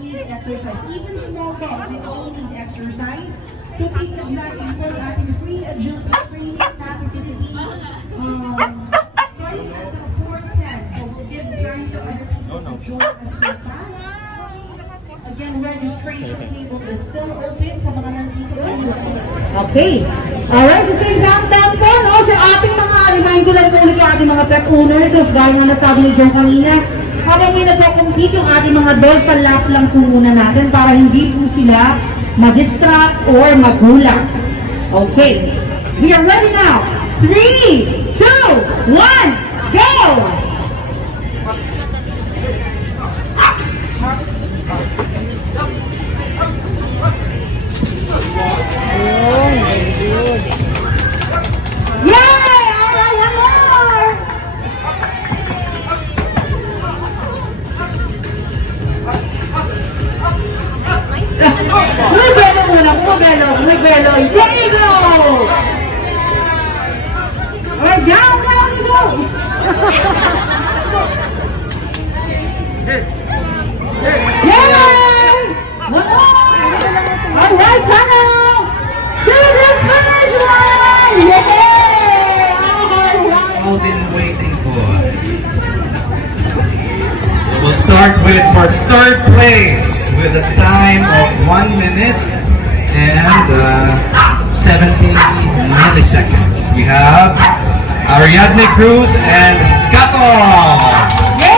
need exercise. Even small dogs, they all need exercise. So take advantage po ating free agility training. That's going to be starting at the 4th set. So we'll give time to other people to join us with that. Again, registration table is still open sa mga nandito. Okay. Alright, sa same countdown po, no? Sa ating mga, remind ko lang po ulit yung ating mga pet owners, so gaya nga nasabi ni John kanina, habang may nagko-compete yung ating mga dogs, sa lap lang po muna natin para hindi po sila mag-distract or magulat. Okay. We are ready now. 3, 2, 1, go! There you go! Alright, down, you go! Yay! One more! Alright, tunnel! To the finish line! Yay! All been waiting for. So we'll start with, for 3rd place, with a time of 1 minute and 17 milliseconds. We have Ariadne Cruz and Kato! Yay!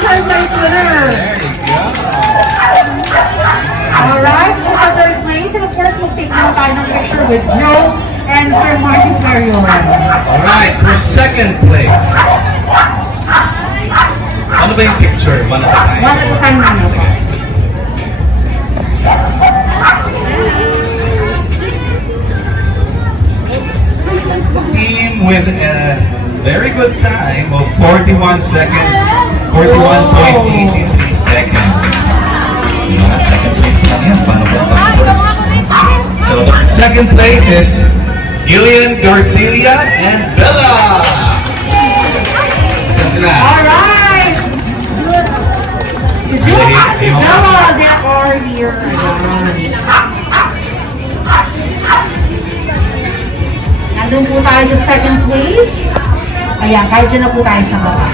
There you go. Alright, so for 3rd place, and of course, we'll take now tayo ng picture with Joe and Sir Martin Farion. Alright, for 2nd place. Ano ba yung picture? One at a time? One at a time na po. Team with a very good time of 41 seconds, 41.83 seconds. Second place so our 2nd place is Gillian Garcilia and Bella. Alright! Good job, Bella, they are here. Nandun po tayo sa 2nd place. Ayan, kahit dyan na po tayo sa baba.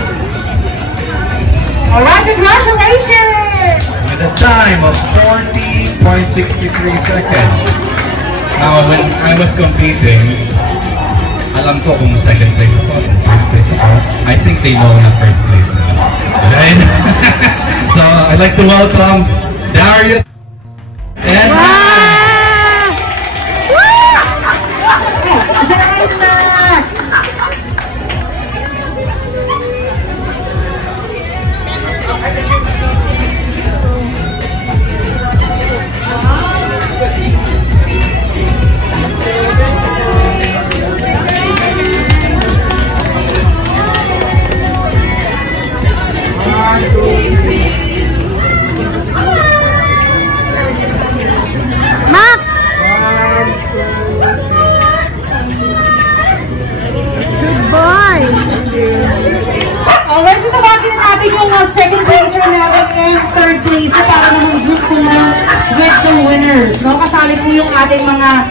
Alright, congratulations! With a time of 40.63 seconds. Now, when I was competing, alam ko kung 2nd place ako, 1st place ako. I think they know na 1st place na. Right? So, I'd like to welcome Darius and Alright, so tawagin na natin yung 2nd placer natin and 3rd placer para naman group photo with the winners. No? Kasali po yung ating mga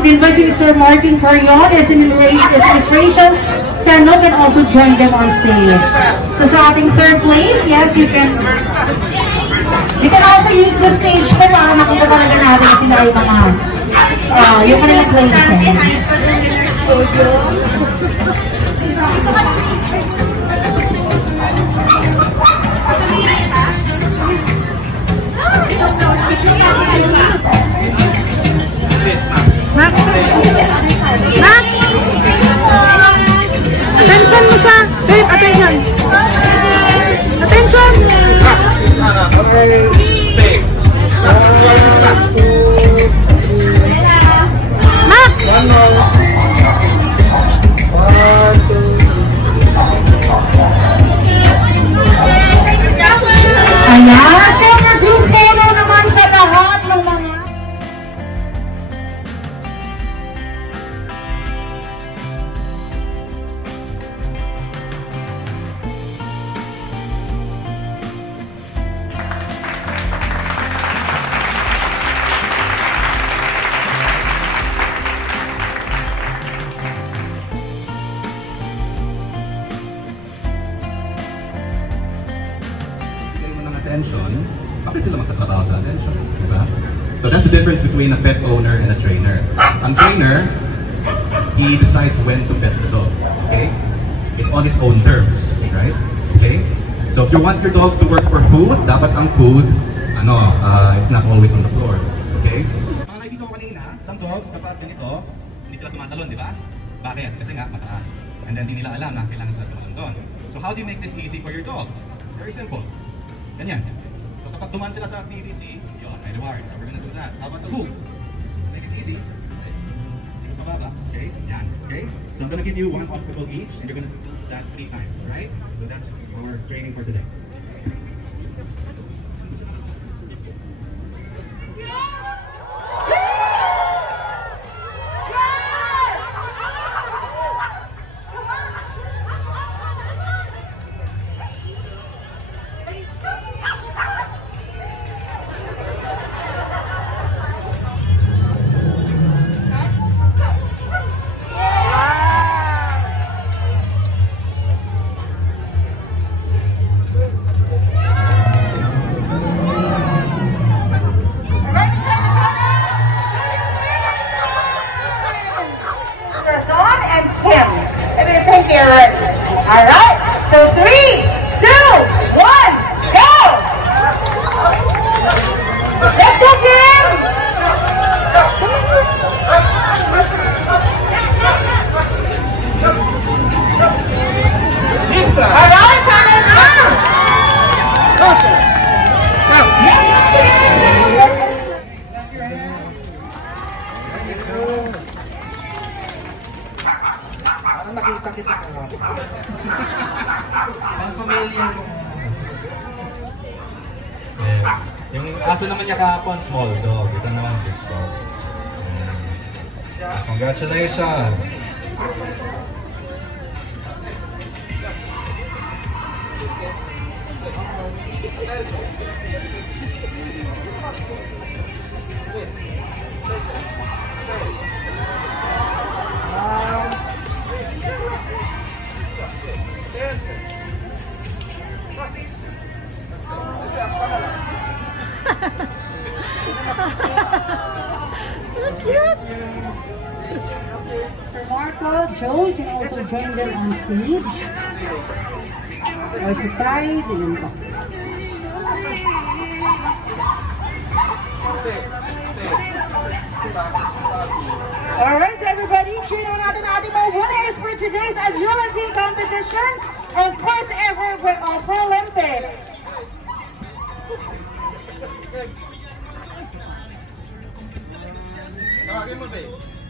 din ba si Sir Martin Farion, administration, Seno can also join them on stage. So sa ating 3rd place, yes, you can also use the stage po para makita talaga natin sila yung mga yung kanilang places. Max! Max! Attention mo siya! Babe, attention! Attention! Max! Ayan, syempre group photo naman sa lahat ng mga sa attention, diba? So that's the difference between a pet owner and a trainer. Ang trainer, he decides when to pet the dog, okay? It's on his own terms, right? Okay? So if you want your dog to work for food, dapat ang food, it's not always on the floor, okay? Mga nakikita ko kanina, some dogs, kapag ganito, hindi sila tumatalon, di ba? Bakit? Kasi nga, mataas. And then, hindi nila alam na kailangan sila tumalon doon. So how do you make this easy for your dog? Very simple. Ganyan. So kapag duman sila sa PVC, yun, may reward. So we're gonna do that. How about the hook? Make it easy. Tingin sa baba. Okay? Yan. Okay? So I'm gonna give you one obstacle each, and you're gonna do that 3 times. Alright? So that's our training for today. Alright, so 3, 2, 1, go! Let's go, Kim! Alright, time is up! Okay. Now, yes, clap your hands. There you go. Parang nakita kita ka. Pang-familiar mo. Yeah. Yung aso naman niya kahapon, small dog. Ito naman, big dog. Congratulations! Cute. For Marco, Joe, you can also join them on stage. Or sa side, yun pa. Alright, so everybody, cheer natin ating mga winners for today's agility competition and first ever Furlympics.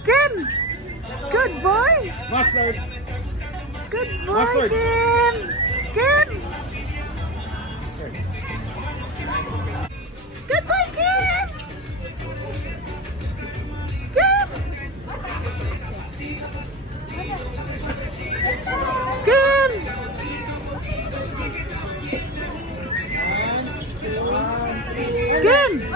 Kim! Good boy! Mustard! Good boy, Mustard. Kim! Kim! Good boy, Kim! Kim! Kim! Kim!